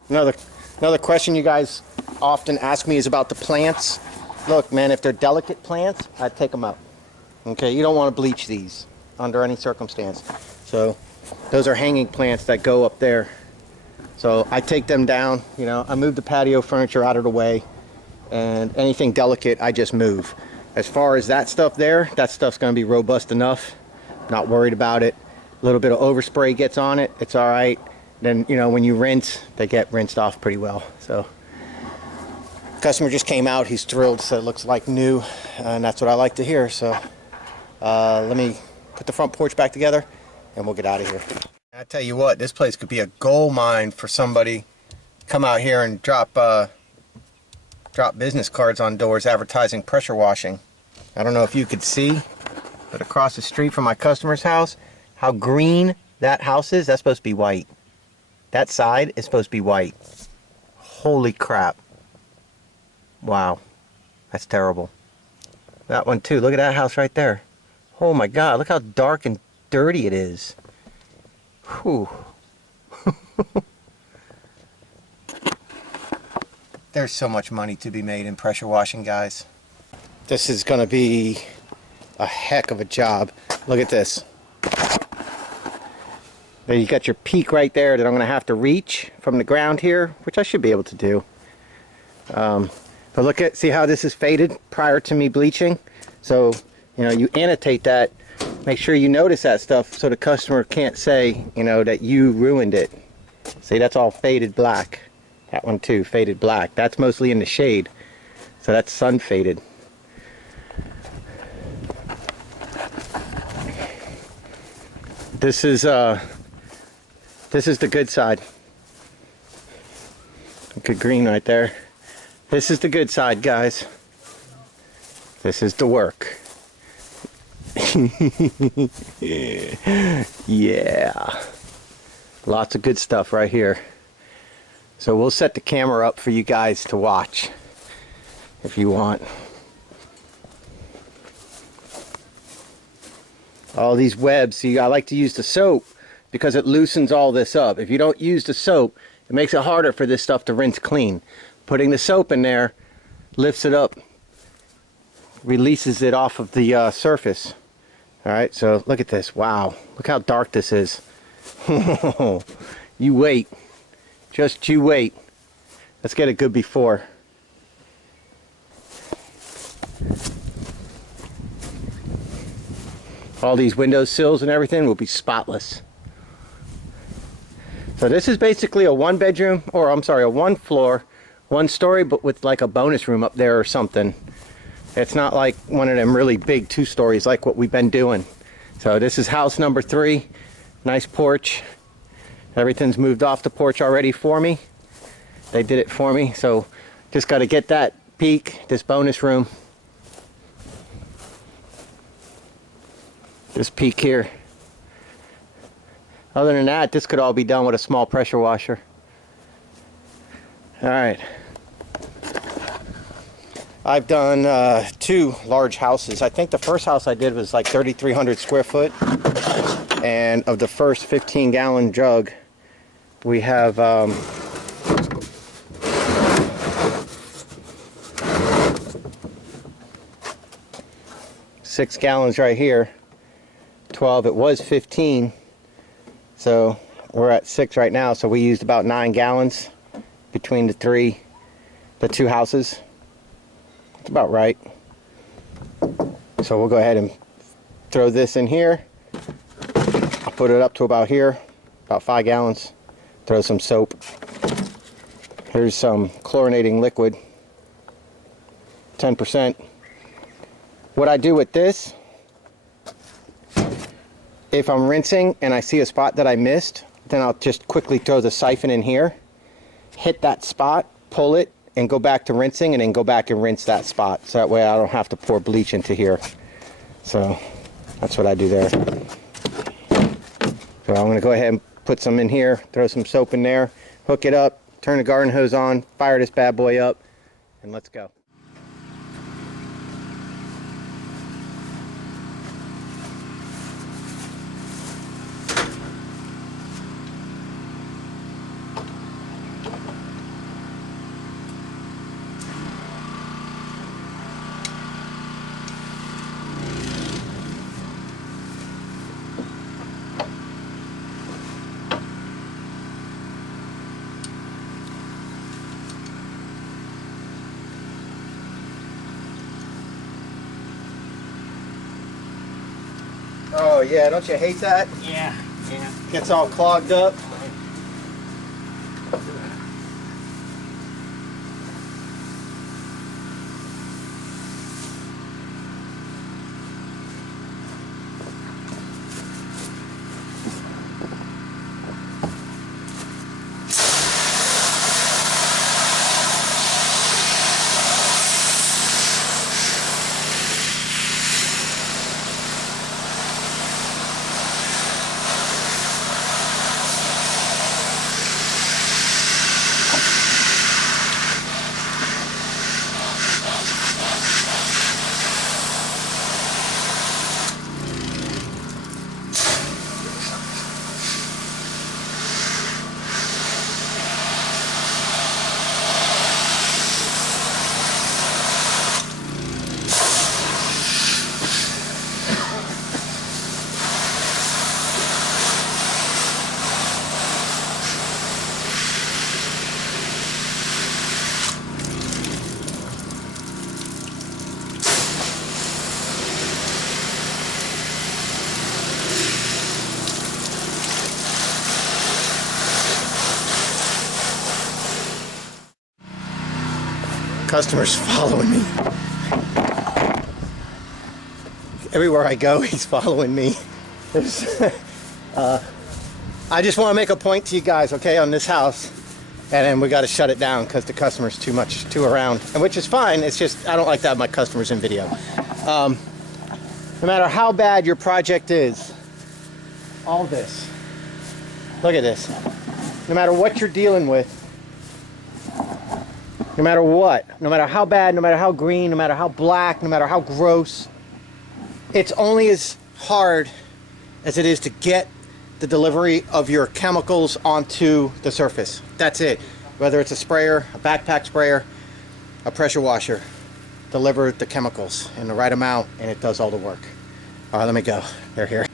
Another question you guys often ask me is about the plants. Look, man, if they're delicate plants, I'd take them out. Okay, you don't want to bleach these under any circumstance. So those are hanging plants that go up there. So I take them down, you know, I move the patio furniture out of the way, and anything delicate I just move. As far as that stuff there, that stuff's going to be robust enough. Not worried about it. A little bit of overspray gets on it, it's all right. Then, you know, when you rinse, they get rinsed off pretty well. So customer just came out, he's thrilled, said it looks like new, and that's what I like to hear. So let me put the front porch back together and we'll get out of here. I tell you what, this place could be a gold mine for somebody. Come out here and drop business cards on doors advertising pressure washing. I don't know if you could see, but across the street from my customer's house, how green that house is, that's supposed to be white. That side is supposed to be white. Holy crap. Wow. That's terrible. That one too. Look at that house right there. Oh my God, look how dark and dirty it is. Whew. There's so much money to be made in pressure washing, guys. This is going to be a heck of a job. Look at this. There you got your peak right there that I'm going to have to reach from the ground here, which I should be able to do. But look at, see how this is faded prior to me bleaching? So, you know, you annotate that. Make sure you notice that stuff so the customer can't say, you know, that you ruined it. See, that's all faded black. That one too, faded black. That's mostly in the shade. So that's sun faded. This is the good side. Good green right there. This is the good side, guys. This is the work. Yeah, lots of good stuff right here. So we'll set the camera up for you guys to watch if you want. All these webs, see, I like to use the soap because it loosens all this up. If you don't use the soap, it makes it harder for this stuff to rinse clean. Putting the soap in there lifts it up, releases it off of the surface. Alright, so look at this. Wow, look how dark this is. You wait. Just you wait. Let's get a good before. All these window sills and everything will be spotless. So this is basically a one bedroom, or I'm sorry, a one floor, one story, but with like a bonus room up there or something. It's not like one of them really big 2 stories like what we've been doing. So this is house number 3. Nice porch. Everything's moved off the porch already for me. They did it for me. So just got to get that peak, this bonus room. This peak here. Other than that, this could all be done with a small pressure washer. All right. I've done 2 large houses. I think the first house I did was like 3,300 square foot. And of the first 15-gallon jug, we have 6 gallons right here. 12, it was 15. So we're at 6 right now. So we used about 9 gallons between the 2 houses. It's about right. So we'll go ahead and throw this in here. I'll put it up to about here, about 5 gallons. Throw some soap. Here's some chlorinating liquid, 10%. What I do with this, if I'm rinsing and I see a spot that I missed, then I'll just quickly throw the siphon in here, hit that spot, pull it, and go back to rinsing, and then go back and rinse that spot. So that way I don't have to pour bleach into here. So that's what I do there. So I'm going to go ahead and put some in here, throw some soap in there, hook it up, turn the garden hose on, fire this bad boy up, and let's go. Oh yeah, don't you hate that? Yeah. Gets all clogged up. Customer's following me. Everywhere I go, he's following me. I just want to make a point to you guys, okay, on this house, and then we got to shut it down because the customer's too around, and which is fine. It's just I don't like to have my customers in video. No matter how bad your project is, all this. Look at this. No matter what you're dealing with. No matter what, no matter how bad, no matter how green, no matter how black, no matter how gross, it's only as hard as it is to get the delivery of your chemicals onto the surface. That's it. Whether it's a sprayer, a backpack sprayer, a pressure washer, deliver the chemicals in the right amount and it does all the work. All right, let me go. They're here.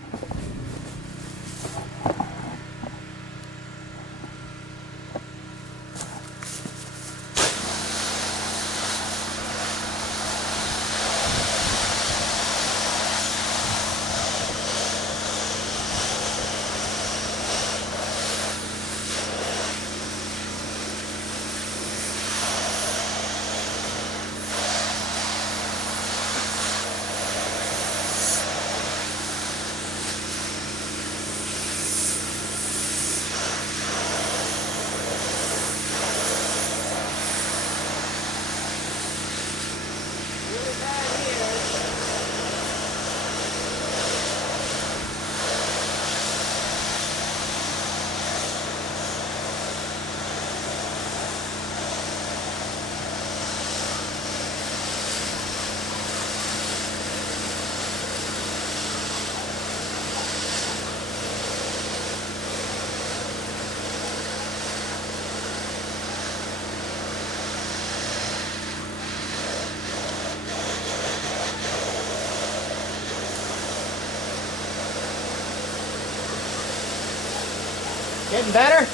Getting better?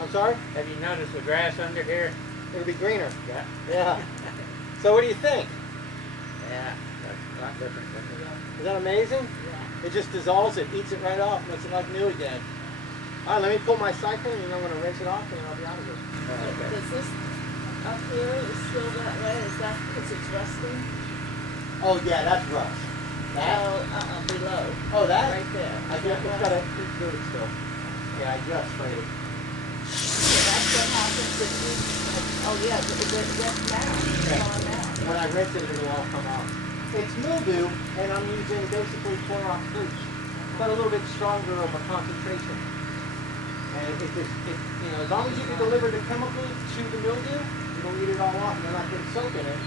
I'm sorry? Have you noticed the grass under here? It'll be greener. Yeah. Yeah. So what do you think? Yeah, that's a lot different. Is that amazing? Yeah. It just dissolves it, eats it right off, makes it like new again. All right, let me pull my Syphon and I'm going to rinse it off and then I'll be out of here. Okay. Is this up here is still that way? Is that because it's rusting? Oh yeah, that's rust. That? No, below. Oh, that? Right there. I guess it's got to do it still. Yeah, I just sprayed it. So that's what happens if you, oh yeah, it gets now. It's on now. When I rinse it, it'll all come out. It's mildew, and I'm using basically Clorox bleach. But a little bit stronger of a concentration. And it just, you know, as long as you can deliver the chemical to the mildew, it'll eat it all off, and then I can soak in it.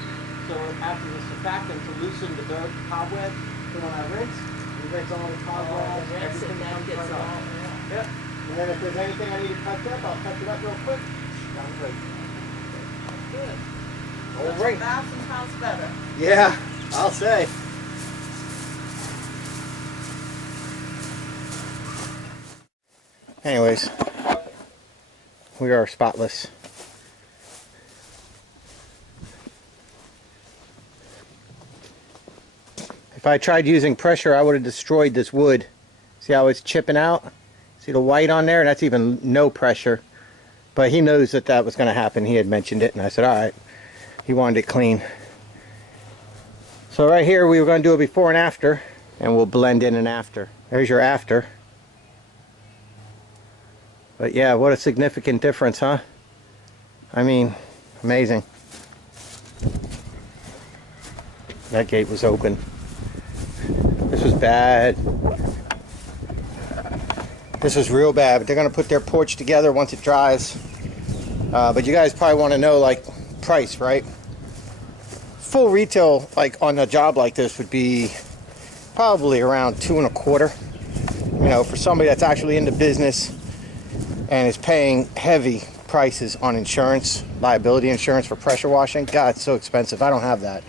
So it acts as a surfactant to loosen the dirt, cobwebs. So when I rinse, it rinse all the cobwebs, everything comes right off. Yep. And then if there's anything I need to touch up, I'll touch it up real quick. Sounds great. Good. All That's right. 1,000 pounds better. Yeah, I'll say. Anyways, we are spotless. If I tried using pressure, I would have destroyed this wood. See how it's chipping out? See the white on there? That's even no pressure. But he knows that that was going to happen. He had mentioned it, and I said, all right. He wanted it clean. So right here, we were going to do a before and after, and we'll blend in an after. There's your after. But yeah, what a significant difference, huh? I mean, amazing. That gate was open. This was bad. This was real bad, but they're going to put their porch together once it dries. But you guys probably want to know, like, price, right? Full retail, like, on a job like this would be probably around $2.25. You know, for somebody that's actually in the business and is paying heavy prices on insurance, liability insurance for pressure washing. God, it's so expensive. I don't have that.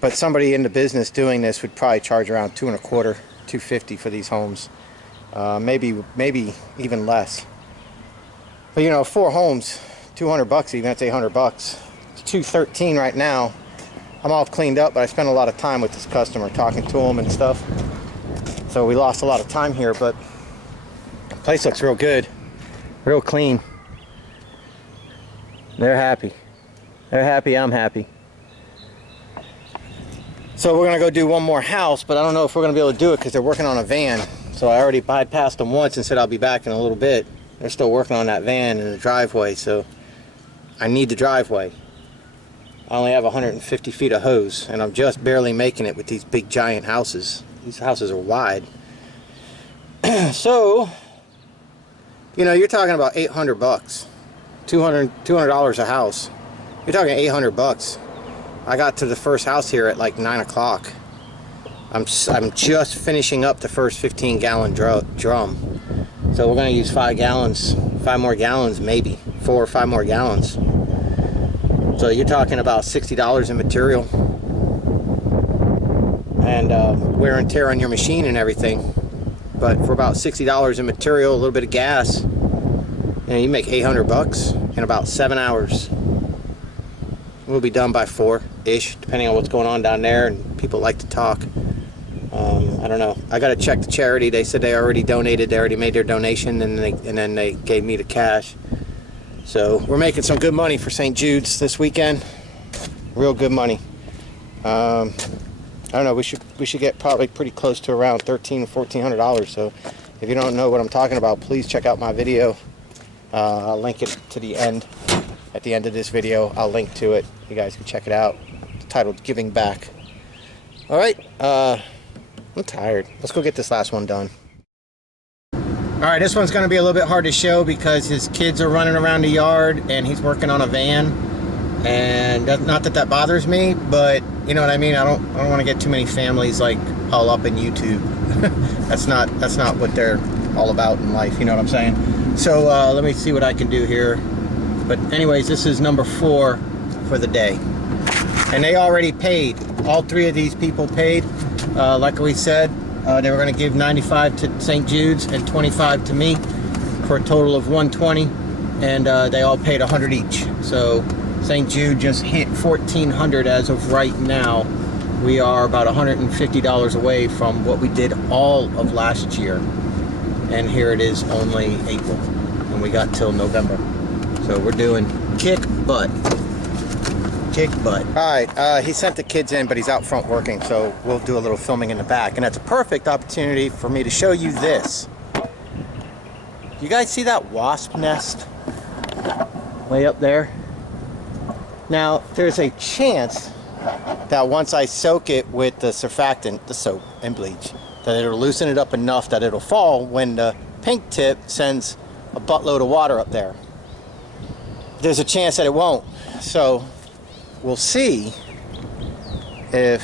But somebody in the business doing this would probably charge around $2.25, $2.50 for these homes. Maybe even less. But you know, 4 homes, $200 even, that's $800. It's $213 right now. I'm all cleaned up, but I spent a lot of time with this customer talking to him and stuff. So we lost a lot of time here, but the place looks real good, real clean. They're happy. They're happy, I'm happy. So we're gonna go do one more house, but I don't know if we're gonna be able to do it because they're working on a van. So I already bypassed them once and said I'll be back in a little bit. They're still working on that van in the driveway, so I need the driveway. I only have 150 feet of hose, and I'm just barely making it with these big giant houses. These houses are wide. So, you know, you're talking about $800, $200 a house. You're talking $800. I got to the first house here at like 9 o'clock. I'm just finishing up the first 15-gallon drum. So we're going to use 5 gallons, 5 more gallons maybe, 4 or 5 more gallons. So you're talking about $60 in material. and wear and tear on your machine and everything. But for about $60 in material, a little bit of gas, you make 800 bucks in about 7 hours. We'll be done by 4-ish, depending on what's going on down there, and people like to talk. I don't know. I got to check the charity. They said they already donated. They already made their donation, and then they gave me the cash. So we're making some good money for St. Jude's this weekend. Real good money. I don't know. We should get probably pretty close to around $1,300 or $1,400. So if you don't know what I'm talking about, please check out my video. I'll link it to the end. At the end of this video, I'll link to it. You guys can check it out. It's titled "Giving Back." All right. I'm tired. Let's go get this last one done. Alright, this one's going to be a little bit hard to show because his kids are running around the yard and he's working on a van. And not that that bothers me, but you know what I mean? I don't want to get too many families like all up in YouTube. That's not what they're all about in life, you know what I'm saying? So let me see what I can do here. But anyways, this is number 4 for the day. And they already paid. All 3 of these people paid. Like we said, they were going to give 95 to St. Jude's and 25 to me for a total of 120, and they all paid 100 each. So St. Jude just hit 1,400 as of right now. We are about $150 away from what we did all of last year, and here it is only April, and we got till November. So we're doing kick butt. Kick butt. Alright, he sent the kids in, but he's out front working, so we'll do a little filming in the back. And that's a perfect opportunity for me to show you this. You guys see that wasp nest? Way up there? Now, there's a chance that once I soak it with the surfactant, the soap and bleach, that it'll loosen it up enough that it'll fall when the pink tip sends a buttload of water up there. There's a chance that it won't. So we'll see if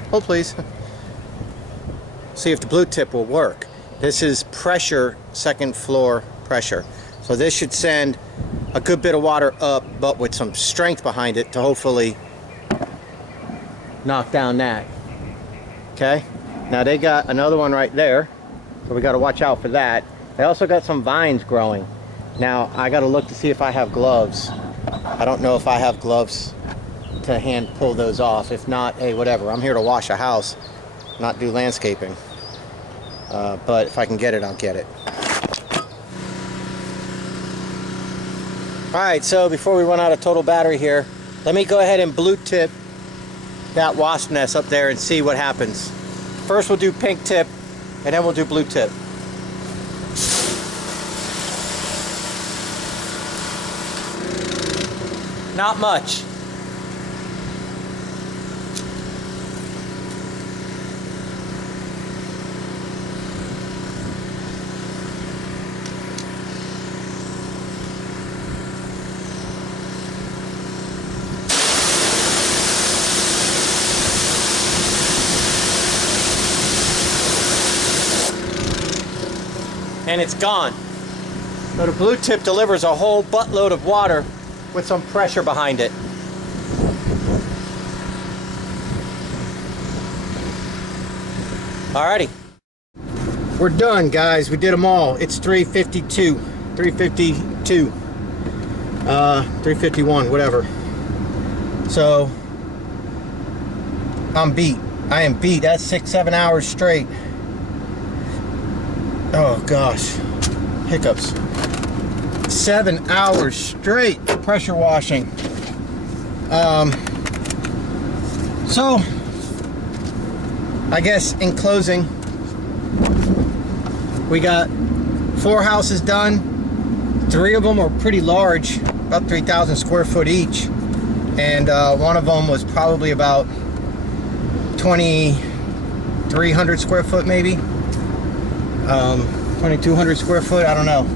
hold please. See if the blue tip will work. This is pressure, second floor pressure. So this should send a good bit of water up, but with some strength behind it to hopefully knock down that. Okay? Now they got another one right there, so we got to watch out for that. They also got some vines growing. Now, I gotta look to see if I have gloves. I don't know if I have gloves to hand pull those off. If not, hey, whatever. I'm here to wash a house, not do landscaping. But if I can get it, I'll get it. Alright, so before we run out of total battery here, let me go ahead and blue tip that wasp nest up there and see what happens. First we'll do pink tip, and then we'll do blue tip. Not much. And it's gone. So the blue tip delivers a whole buttload of water with some pressure behind it. Alrighty. We're done, guys. We did them all. It's 352. 352. 351, whatever. So, I'm beat. I am beat. That's 6-7 hours straight. Oh, gosh. Hiccups. 7 hours straight pressure washing. So I guess in closing, we got 4 houses done. 3 of them are pretty large, about 3,000 square foot each, and one of them was probably about 2,300 square foot, maybe 2,200 square foot. I don't know.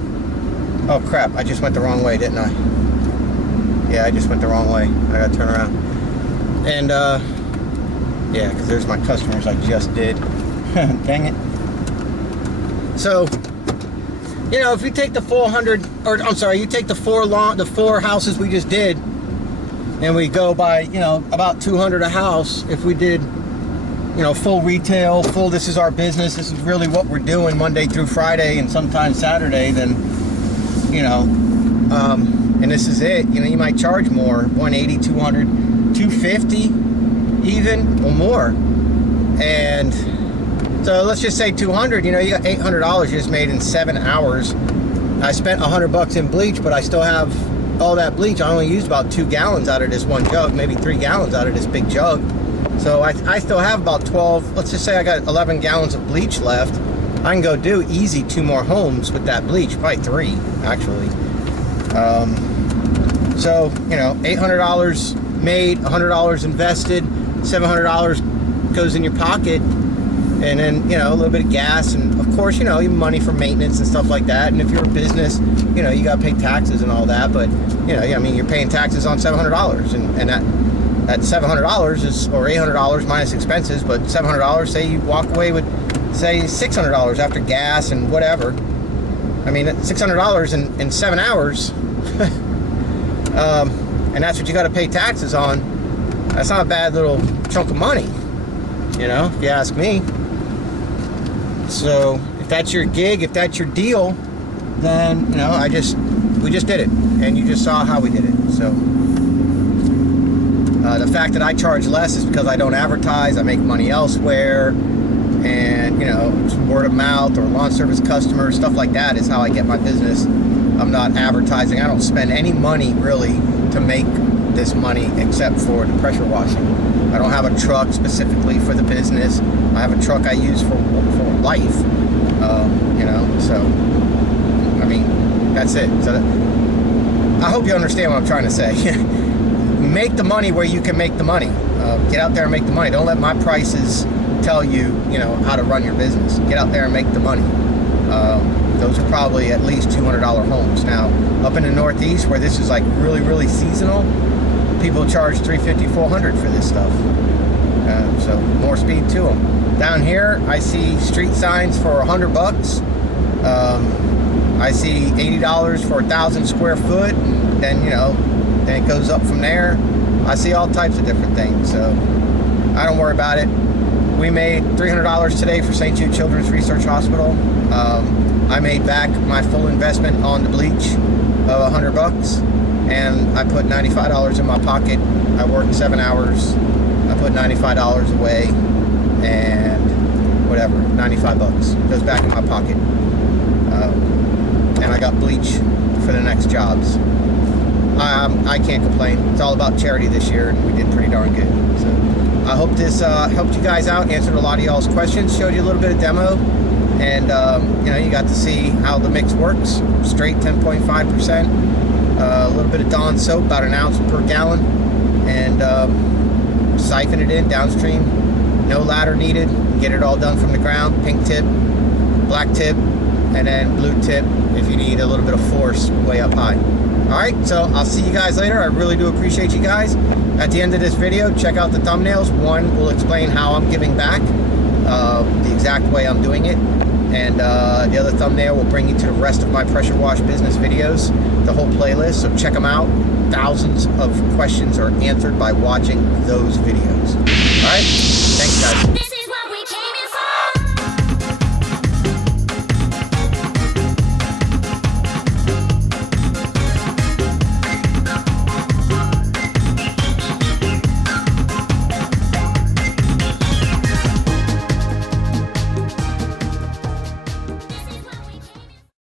Oh crap, I just went the wrong way, didn't I? Yeah, I just went the wrong way. I gotta turn around. And yeah, because there's my customers I just did. Dang it. So, you know, if you take the 400, or I'm sorry, you take the 4 houses we just did, and we go by, you know, about 200 a house. If we did, you know, full retail, full, this is our business, this is really what we're doing Monday through Friday and sometimes Saturday, then, you know, and this is it, you know, you might charge more, 180, 200, 250 even, or more. And so let's just say 200, you know, you got $800 you just made in 7 hours. I spent $100 in bleach, but I still have all that bleach. I only used about 2 gallons out of this one jug, maybe 3 gallons out of this big jug. So I still have about 12, let's just say I got 11 gallons of bleach left. I can go do easy 2 more homes with that bleach, probably 3 actually. So, you know, $800 made, $100 invested, $700 goes in your pocket, and then, you know, a little bit of gas, and of course, you know, your money for maintenance and stuff like that. And if you're a business, you know, you got to pay taxes and all that, but, you know, I mean, you're paying taxes on $700, and that $700 is, or $800 minus expenses, but $700, say you walk away with, say, $600 after gas and whatever. I mean, $600 in 7 hours, and that's what you got to pay taxes on. That's not a bad little chunk of money, you know, if you ask me. So if that's your gig, if that's your deal, then, you know, we just did it, and you just saw how we did it. So the fact that I charge less is because I don't advertise. I make money elsewhere, and, you know, it's word of mouth or lawn service customers, stuff like that is how I get my business. I'm not advertising. I don't spend any money really to make this money except for the pressure washing. I don't have a truck specifically for the business. I have a truck I use for life, you know, so, I mean, that's it. So I hope you understand what I'm trying to say. Make the money where you can make the money. Get out there and make the money. Don't let my prices tell you, you know, how to run your business. Get out there and make the money. Those are probably at least $200 homes. Now, up in the Northeast, where this is like really, really seasonal, people charge $350, $400 for this stuff. So more speed to them. Down here, I see street signs for $100. I see $80 for 1,000 square foot, and then, you know, then it goes up from there. I see all types of different things, so I don't worry about it. We made $300 today for St. Jude Children's Research Hospital. I made back my full investment on the bleach of $100, and I put $95 in my pocket. I worked 7 hours. I put $95 away, and whatever, $95 goes back in my pocket. And I got bleach for the next jobs. I can't complain. It's all about charity this year, and we did pretty darn good. So I hope this helped you guys out, answered a lot of y'all's questions, showed you a little bit of demo, and you know, you got to see how the mix works. Straight 10.5%, a little bit of Dawn soap, about 1 ounce per gallon, and siphon it in downstream. No ladder needed. Get it all done from the ground. Pink tip, black tip, and then blue tip if you need a little bit of force way up high. Alright, so I'll see you guys later. I really do appreciate you guys. At the end of this video, check out the thumbnails. One will explain how I'm giving back, the exact way I'm doing it, and the other thumbnail will bring you to the rest of my pressure wash business videos, the whole playlist, so check them out. Thousands of questions are answered by watching those videos. Alright,